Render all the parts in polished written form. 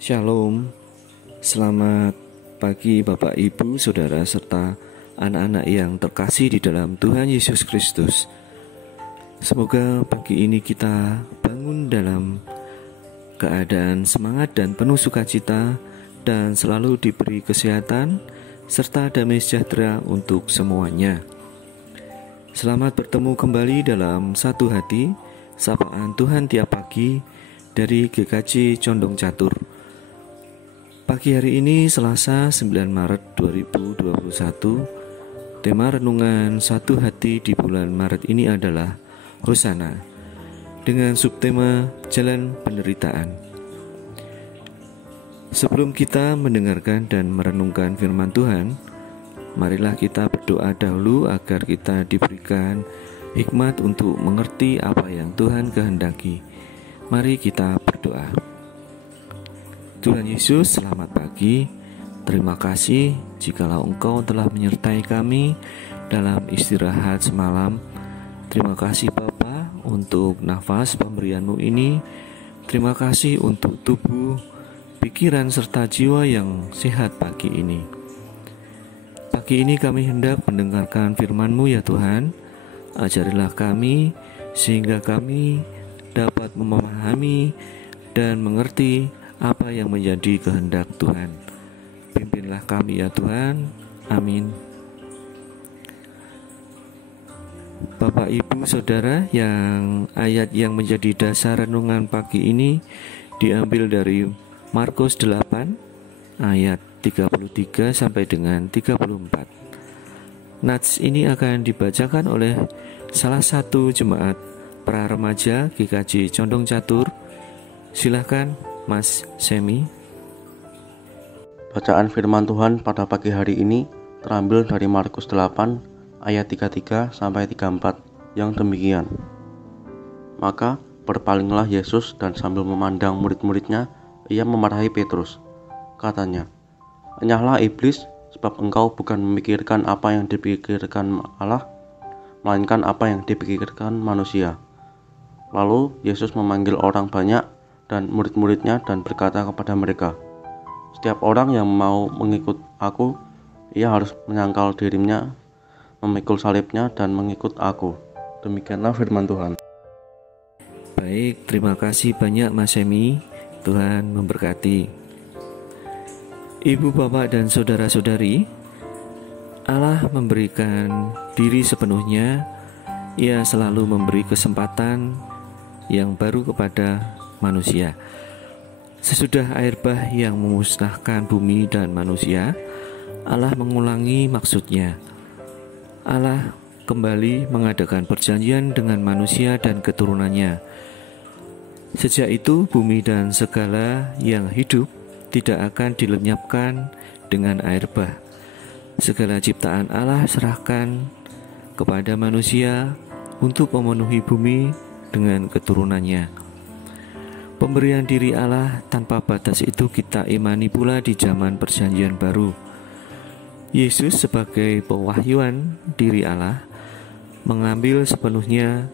Shalom, selamat pagi Bapak Ibu, Saudara, serta anak-anak yang terkasih di dalam Tuhan Yesus Kristus. Semoga pagi ini kita bangun dalam keadaan semangat dan penuh sukacita, dan selalu diberi kesehatan serta damai sejahtera untuk semuanya. Selamat bertemu kembali dalam satu hati, sapaan Tuhan tiap pagi dari GKJ Condong Catur. Pagi hari ini Selasa 9 Maret 2021, tema renungan satu hati di bulan Maret ini adalah Hosana, dengan subtema Jalan Penderitaan. Sebelum kita mendengarkan dan merenungkan firman Tuhan, marilah kita berdoa dahulu agar kita diberikan hikmat untuk mengerti apa yang Tuhan kehendaki. Mari kita berdoa. Tuhan Yesus, selamat pagi. Terima kasih jikalau Engkau telah menyertai kami dalam istirahat semalam. Terima kasih Bapa untuk nafas pemberian-Mu ini. Terima kasih untuk tubuh, pikiran serta jiwa yang sehat pagi ini. Pagi ini kami hendak mendengarkan firman-Mu ya Tuhan. Ajarilah kami sehingga kami dapat memahami dan mengerti apa yang menjadi kehendak Tuhan. Pimpinlah kami ya Tuhan. Amin. Bapak, Ibu, Saudara, ayat yang menjadi dasar renungan pagi ini diambil dari Markus 8 ayat 33 sampai dengan 34. Nats ini akan dibacakan oleh salah satu jemaat pra remaja GKJ Condong Catur. Silahkan Mas Semi. Bacaan firman Tuhan pada pagi hari ini terambil dari Markus 8 ayat 33 sampai 34 yang demikian. Maka berpalinglah Yesus dan sambil memandang murid-muridnya, ia memarahi Petrus. Katanya, "Enyahlah iblis, sebab engkau bukan memikirkan apa yang dipikirkan Allah, melainkan apa yang dipikirkan manusia." Lalu Yesus memanggil orang banyak dan murid-muridnya dan berkata kepada mereka, "Setiap orang yang mau mengikut aku, ia harus menyangkal dirinya, memikul salibnya dan mengikut aku." Demikianlah firman Tuhan. Baik, terima kasih banyak Mas Semi. Tuhan memberkati. Ibu, bapak, dan saudara-saudari, Allah memberikan diri sepenuhnya. Ia selalu memberi kesempatan yang baru kepada manusia. Sesudah air bah yang memusnahkan bumi dan manusia, Allah mengulangi maksudnya. Allah kembali mengadakan perjanjian dengan manusia dan keturunannya. Sejak itu bumi dan segala yang hidup tidak akan dilenyapkan dengan air bah. Segala ciptaan Allah serahkan kepada manusia untuk memenuhi bumi dengan keturunannya. Pemberian diri Allah tanpa batas itu kita imani pula di zaman perjanjian baru. Yesus sebagai pewahyuan diri Allah mengambil sepenuhnya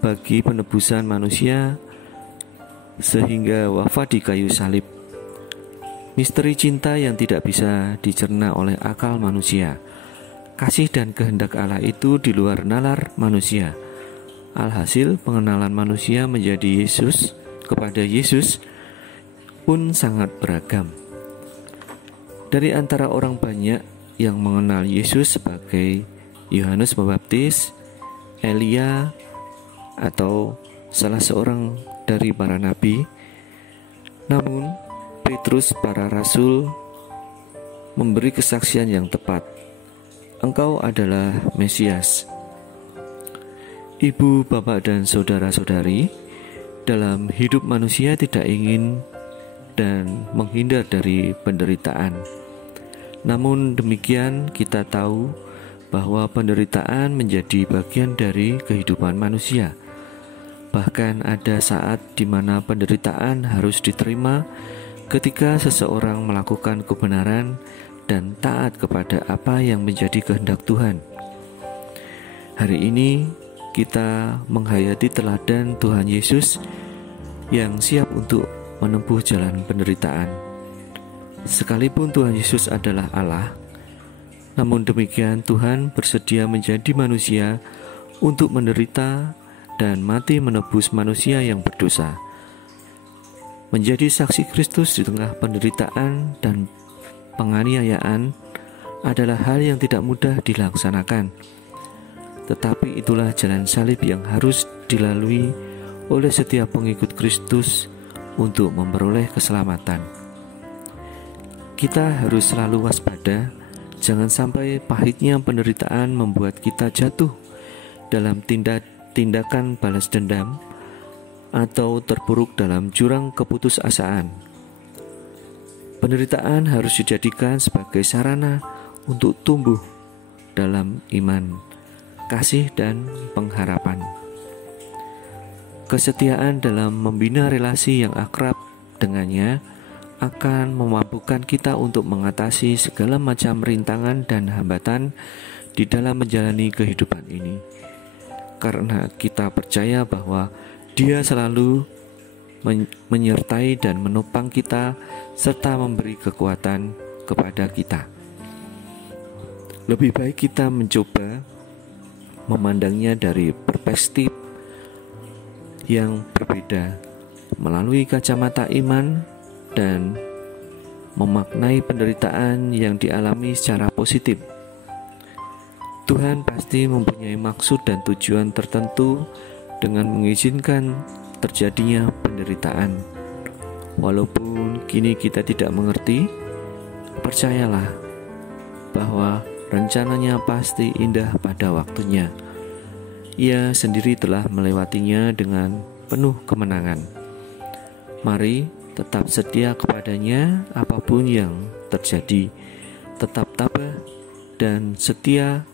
bagi penebusan manusia sehingga wafat di kayu salib. Misteri cinta yang tidak bisa dicerna oleh akal manusia. Kasih dan kehendak Allah itu di luar nalar manusia. Alhasil pengenalan manusia menjadi Yesus kepada Yesus pun sangat beragam. Dari antara orang banyak yang mengenal Yesus sebagai Yohanes Pembaptis, Elia, atau salah seorang dari para nabi, namun Petrus para rasul memberi kesaksian yang tepat. Engkau adalah Mesias. Ibu, bapak, dan saudara-saudari, dalam hidup manusia tidak ingin dan menghindar dari penderitaan. Namun demikian kita tahu bahwa penderitaan menjadi bagian dari kehidupan manusia. Bahkan ada saat di mana penderitaan harus diterima ketika seseorang melakukan kebenaran dan taat kepada apa yang menjadi kehendak Tuhan. Hari ini kita menghayati teladan Tuhan Yesus yang siap untuk menempuh jalan penderitaan. Sekalipun Tuhan Yesus adalah Allah, namun demikian Tuhan bersedia menjadi manusia untuk menderita dan mati menebus manusia yang berdosa. Menjadi saksi Kristus di tengah penderitaan dan penganiayaan adalah hal yang tidak mudah dilaksanakan. Tetapi itulah jalan salib yang harus dilalui oleh setiap pengikut Kristus untuk memperoleh keselamatan. Kita harus selalu waspada, jangan sampai pahitnya penderitaan membuat kita jatuh dalam tindakan balas dendam atau terpuruk dalam jurang keputusasaan. Penderitaan harus dijadikan sebagai sarana untuk tumbuh dalam iman, kasih, dan pengharapan. Kesetiaan dalam membina relasi yang akrab dengannya akan memampukan kita untuk mengatasi segala macam rintangan dan hambatan di dalam menjalani kehidupan ini, karena kita percaya bahwa Dia selalu menyertai dan menopang kita serta memberi kekuatan kepada kita. Lebih baik kita mencoba memandangnya dari perspektif yang berbeda melalui kacamata iman dan memaknai penderitaan yang dialami secara positif. Tuhan pasti mempunyai maksud dan tujuan tertentu dengan mengizinkan terjadinya penderitaan. Walaupun kini kita tidak mengerti, percayalah bahwa rencananya pasti indah pada waktunya. Ia sendiri telah melewatinya dengan penuh kemenangan. Mari tetap setia kepadanya apapun yang terjadi. Tetap tabah dan setia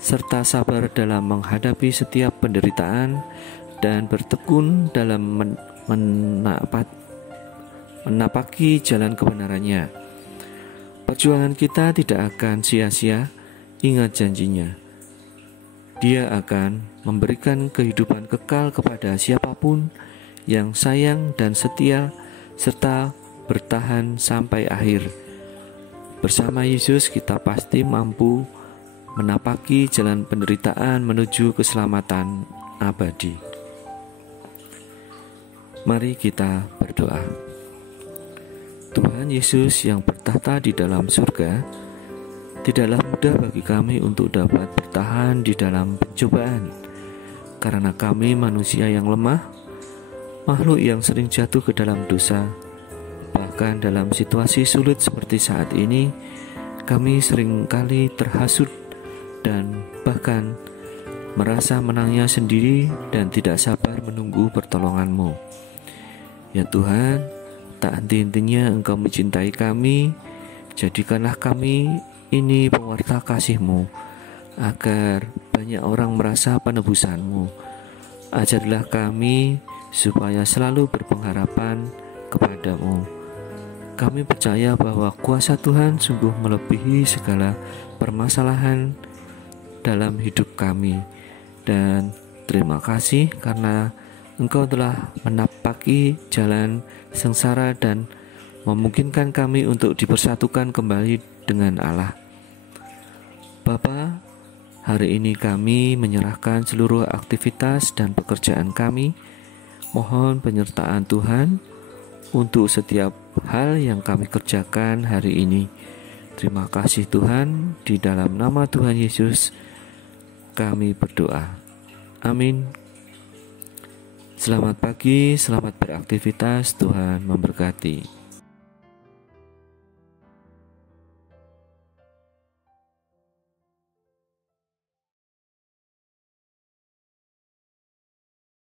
serta sabar dalam menghadapi setiap penderitaan dan bertekun dalam menapaki jalan kebenarannya. Perjuangan kita tidak akan sia-sia. Ingat janjinya. Dia akan memberikan kehidupan kekal kepada siapapun yang sayang dan setia serta bertahan sampai akhir. Bersama Yesus kita pasti mampu menapaki jalan penderitaan menuju keselamatan abadi. Mari kita berdoa. Tuhan Yesus yang bertahta di dalam surga, tidaklah mudah bagi kami untuk dapat bertahan di dalam pencobaan, karena kami manusia yang lemah, makhluk yang sering jatuh ke dalam dosa. Bahkan dalam situasi sulit seperti saat ini, kami seringkali terhasut dan bahkan merasa menangnya sendiri dan tidak sabar menunggu pertolongan-Mu. Ya Tuhan, tak henti-hentinya Engkau mencintai kami. Jadikanlah kami ini pewarta kasih-Mu, agar banyak orang merasa penebusan-Mu. Ajarilah kami supaya selalu berpengharapan kepadamu. Kami percaya bahwa kuasa Tuhan sungguh melebihi segala permasalahan dalam hidup kami. Dan terima kasih karena Engkau telah menapaki jalan sengsara dan memungkinkan kami untuk dipersatukan kembali dengan Allah. Bapa, hari ini kami menyerahkan seluruh aktivitas dan pekerjaan kami. Mohon penyertaan Tuhan untuk setiap hal yang kami kerjakan hari ini. Terima kasih Tuhan, di dalam nama Tuhan Yesus kami berdoa. Amin. Selamat pagi, selamat beraktivitas, Tuhan memberkati.